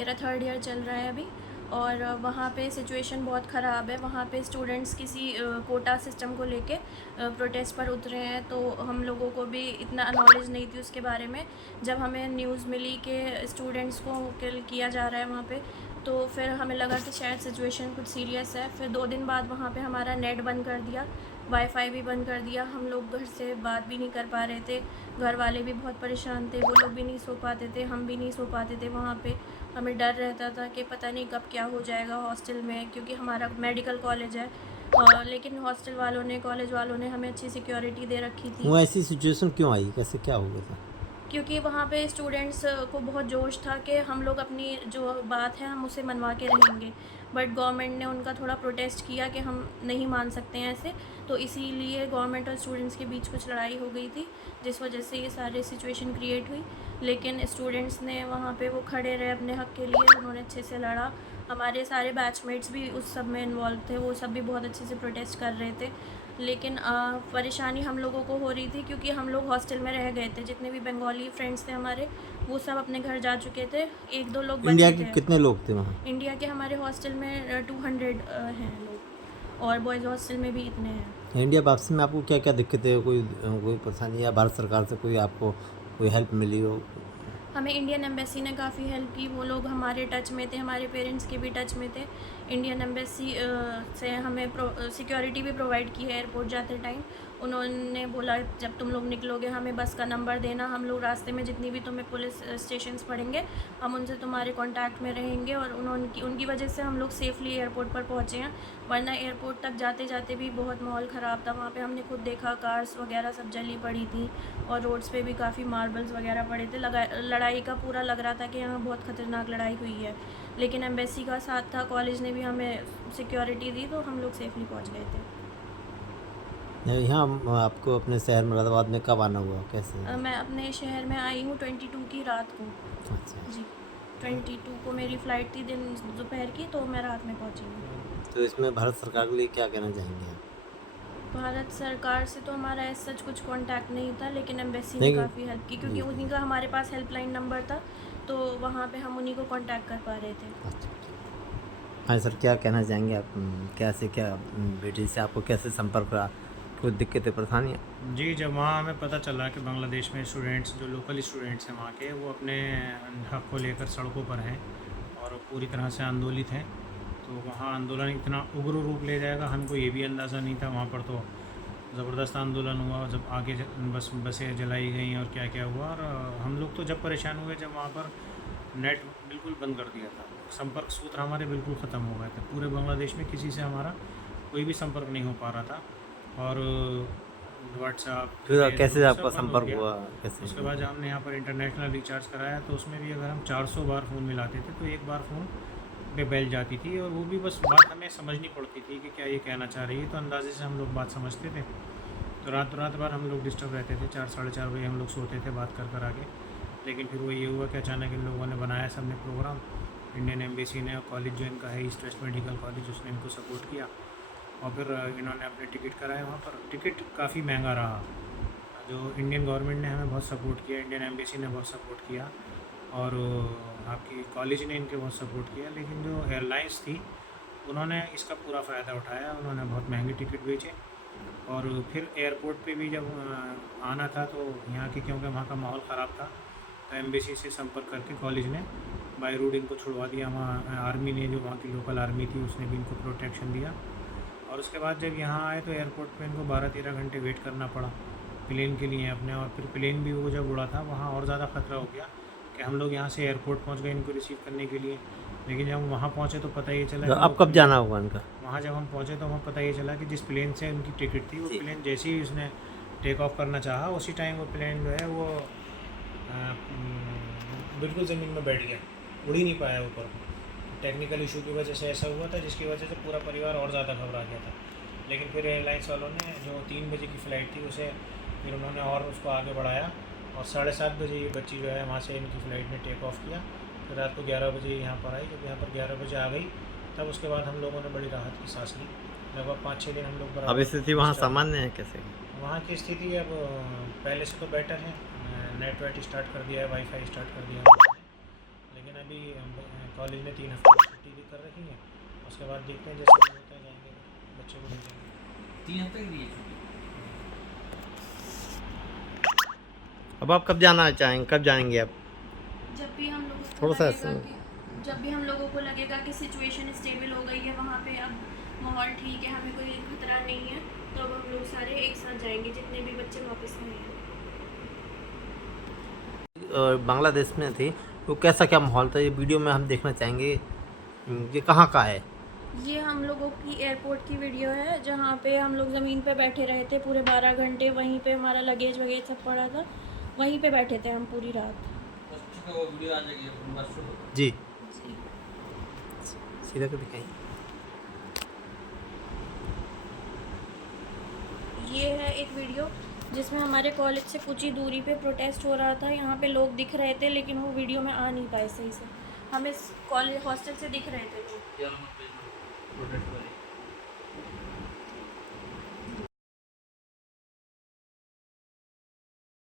मेरा 3rd year चल रहा है अभी। और वहाँ पे सिचुएशन बहुत ख़राब है। वहाँ पे स्टूडेंट्स किसी कोटा सिस्टम को लेके प्रोटेस्ट पर उतरे हैं, तो हम लोगों को भी इतना नॉलेज नहीं थी उसके बारे में। जब हमें न्यूज़ मिली कि स्टूडेंट्स को किल किया जा रहा है वहाँ पे, तो फिर हमें लगा कि शायद सिचुएशन कुछ सीरियस है। फिर 2 दिन बाद वहाँ पे हमारा नेट बंद कर दिया, वाईफाई भी बंद कर दिया। हम लोग घर से बात भी नहीं कर पा रहे थे, घर वाले भी बहुत परेशान थे, वो लोग भी नहीं सो पाते थे, हम भी नहीं सो पाते थे वहाँ पे। हमें डर रहता था कि पता नहीं कब क्या हो जाएगा हॉस्टल में, क्योंकि हमारा मेडिकल कॉलेज है। लेकिन हॉस्टल वालों ने, कॉलेज वालों ने हमें अच्छी सिक्योरिटी दे रखी थी। वो ऐसी सिचुएशन क्यों आई, कैसे क्या हो गया था? क्योंकि वहाँ पे स्टूडेंट्स को बहुत जोश था कि हम लोग अपनी जो बात है हम उसे मनवा के रहेंगे, बट गवर्नमेंट ने उनका थोड़ा प्रोटेस्ट किया कि हम नहीं मान सकते हैं ऐसे। तो इसीलिए गवर्नमेंट और स्टूडेंट्स के बीच कुछ लड़ाई हो गई थी, जिस वजह से ये सारी सिचुएशन क्रिएट हुई। लेकिन स्टूडेंट्स ने वहाँ पे वो खड़े रहे अपने हक़ के लिए, उन्होंने अच्छे से लड़ा। हमारे सारे बैचमेट्स भी उस सब में इन्वॉल्व थे, वो सब भी बहुत अच्छे से प्रोटेस्ट कर रहे थे। लेकिन परेशानी हम लोगों को हो रही थी क्योंकि हम लोग हॉस्टल में रह गए थे। जितने भी बंगाली फ्रेंड्स थे हमारे, वो सब अपने घर जा चुके थे, 1-2 लोग इंडिया बचे के थे। कितने लोग थे वहाँ? इंडिया के हमारे हॉस्टल में 200 हैं लोग, और बॉयज़ हॉस्टल में भी इतने हैं। इंडिया वापसी में आपको क्या क्या दिक्कतें, कोई परेशानी या भारत सरकार से कोई आपको कोई हेल्प मिली हो? हमें इंडियन एम्बेसी ने काफ़ी हेल्प की, वो लोग हमारे टच में थे, हमारे पेरेंट्स के भी टच में थे। इंडियन एम्बेसी से हमें सिक्योरिटी भी प्रोवाइड की है एयरपोर्ट जाते टाइम। उन्होंने बोला जब तुम लोग निकलोगे हमें बस का नंबर देना, हम लोग रास्ते में जितनी भी तुम्हें पुलिस स्टेशंस पड़ेंगे हम उनसे तुम्हारे कांटेक्ट में रहेंगे। और उनकी वजह से हम लोग सेफ़ली एयरपोर्ट पर पहुँचे हैं, वरना एयरपोर्ट तक जाते जाते भी बहुत माहौल ख़राब था। वहाँ पे हमने खुद देखा, कार्स वगैरह सब जली पड़ी थी और रोड्स पे भी काफ़ी मार्बल्स वगैरह पड़े थे। लड़ाई का पूरा लग रहा था कि यहाँ बहुत ख़तरनाक लड़ाई हुई है, लेकिन एम्बेसी का साथ था, कॉलेज ने भी हमें सिक्योरिटी दी, तो हम लोग सेफ़ली पहुँच गए थे। यहाँ आपको अपने शहर मुरादाबाद में कब आना हुआ, कैसे? मैं अपने शहर में आई हूँ 22 की रात को। अच्छा। जी, 22 को मेरी फ़्लाइट थी दोपहर की, तो मैं रात में पहुँची हूँ। तो इसमें भारत सरकार के लिए क्या कहना चाहेंगे आप? भारत सरकार से तो हमारा ऐसा सच कुछ कांटेक्ट नहीं था, लेकिन एम्बेसी ने नहीं। काफ़ी हेल्प की, क्योंकि उन्हीं का हमारे पास हेल्पलाइन नंबर था, तो वहाँ पे हम उन्हीं को कांटेक्ट कर पा रहे थे। अच्छा। हाँ सर, क्या कहना चाहेंगे आप? कैसे क्या ब्रिटिश से आपको कैसे संपर्क रहा, कोई दिक्कतें परेशानियाँ? जी, जब वहाँ हमें पता चला कि बांग्लादेश में स्टूडेंट्स, जो लोकल स्टूडेंट्स हैं वहाँ के, वो अपने हक़ को लेकर सड़कों पर हैं और पूरी तरह से आंदोलित हैं, तो वहाँ आंदोलन इतना उग्र रूप ले जाएगा हमको ये भी अंदाज़ा नहीं था। वहाँ पर तो ज़बरदस्त आंदोलन हुआ, जब आगे बसें जलाई गई और क्या क्या हुआ। और हम लोग तो जब परेशान हुए जब वहाँ पर नेट बिल्कुल बंद कर दिया था, संपर्क सूत्र हमारे बिल्कुल ख़त्म हो गए थे। पूरे बांग्लादेश में किसी से हमारा कोई भी संपर्क नहीं हो पा रहा था, और व्हाट्सएप, फिर कैसे आपका सब बंद हो संपर्क गया। हुआ, कैसे? उसके बाद हमने यहाँ पर इंटरनेशनल रिचार्ज कराया, तो उसमें भी अगर हम 400 बार फ़ोन मिलाते थे तो एक बार फ़ोन पे बेल जाती थी, और वो भी बस बात हमें समझनी पड़ती थी कि क्या ये कहना चाह रही है, तो अंदाजे से हम लोग बात समझते थे। तो रात भर हम लोग डिस्टर्ब रहते थे, 4-4:30 बजे हम लोग सोते थे बात कर आके। लेकिन फिर वो ये हुआ कि अचानक इन लोगों ने बनाया सबने प्रोग्राम, इंडियन एम्बेसी ने, और कॉलेज जो इनका है ईस्ट वेस्ट मेडिकल कॉलेज, उसने इनको सपोर्ट किया, और फिर इन्होंने अपने टिकट कराए। वहाँ पर टिकट काफ़ी महंगा रहा। जो इंडियन गवर्नमेंट ने हमें बहुत सपोर्ट किया, इंडियन एम्बेसी ने बहुत सपोर्ट किया, और आपकी कॉलेज ने इनके बहुत सपोर्ट किया। लेकिन जो एयरलाइंस थी उन्होंने इसका पूरा फ़ायदा उठाया, उन्होंने बहुत महंगे टिकट बेचे। और फिर एयरपोर्ट पे भी जब आना था तो यहाँ की, क्योंकि वहाँ का माहौल ख़राब था, तो एम्बेसी से संपर्क करके कॉलेज ने बाई रोड इनको छुड़वा दिया। वहाँ आर्मी ने, जो वहाँ की लोकल आर्मी थी, उसने भी इनको प्रोटेक्शन दिया। और उसके बाद जब यहाँ आए तो एयरपोर्ट पे इनको 12-13 घंटे वेट करना पड़ा प्लेन के लिए अपने। और फिर प्लेन भी वो जब उड़ा था वहाँ और ज़्यादा ख़तरा हो गया कि हम लोग यहाँ से एयरपोर्ट पहुँच गए इनको रिसीव करने के लिए, लेकिन जब हम वहाँ पहुँचे तो पता ये चला तो कि अब कब जाना हुआ इनका? वहाँ जब हम पहुँचे तो वहाँ पता ये चला कि जिस प्लेन से उनकी टिकट थी, वो प्लेन जैसे ही उसने टेक ऑफ करना चाहा, उसी टाइम वो प्लेन जो है वो बिल्कुल ज़मीन में बैठ गया, उड़ ही नहीं पाया ऊपर। टेक्निकल इशू की वजह से ऐसा हुआ था, जिसकी वजह से पूरा परिवार और ज़्यादा घबरा गया था। लेकिन फिर एयरलाइंस वालों ने, जो 3 बजे की फ़्लाइट थी, उसे फिर उन्होंने और उसको आगे बढ़ाया, और 7:30 बजे ये बच्ची जो है वहाँ से इनकी फ़्लाइट ने टेक ऑफ किया। फिर रात को 11 बजे यहाँ पर आई। जब यहाँ पर 11 बजे आ गई, तब उसके बाद हम लोगों ने बड़ी राहत की सांस ली। लगभग 5-6 दिन हम लोग अब बराबर स्थिति वहाँ सामान्य है कैसे? वहाँ की स्थिति अब पहले से तो बेटर है। नेट वेट स्टार्ट कर दिया है, वाईफाई स्टार्ट कर दिया है, लेकिन अभी कॉलेज में 3 हफ्ते की छुट्टी कर रखी है, उसके बाद देखते हैं जैसे भी होता है जाएंगे बच्चे को मिल जाएंगे। 3 हफ्ते की दी है छुट्टी। अब आप कब जाना चाहेंगे, कब जाएंगे आप? जब भी हम लोगों को थोड़ा सा लगेगा कि जब भी हम लोगों को लगेगा कि सिचुएशन स्टेबल हो गई है, वहाँ पे अब माहौल ठीक है, हमें कोई खतरा नहीं है, तो अब हम लोग सारे एक साथ जाएंगे, जितने भी बच्चे वापस आए हैं। बांग्लादेश में थे तो कैसा क्या माहौल था, ये वीडियो में हम देखना चाहेंगे। ये कहाँ का है? ये हम लोगों की एयरपोर्ट की वीडियो है, जहाँ पे हम लोग ज़मीन पे बैठे रहे थे पूरे 12 घंटे। वहीं पे हमारा लगेज वगैरह सब पड़ा था, वहीं पे बैठे थे हम पूरी रात। वो वीडियो आ जाएगी बस शुरू। जी सीधा कर दिखाइए। ये है एक वीडियो जिसमें हमारे कॉलेज से कुछ ही दूरी पे प्रोटेस्ट हो रहा था। यहाँ पे लोग दिख रहे थे, लेकिन वो वीडियो में आ नहीं पाए सही से। हमें कॉलेज हॉस्टल से दिख रहे थे लोग। प्रोटेस्ट वाले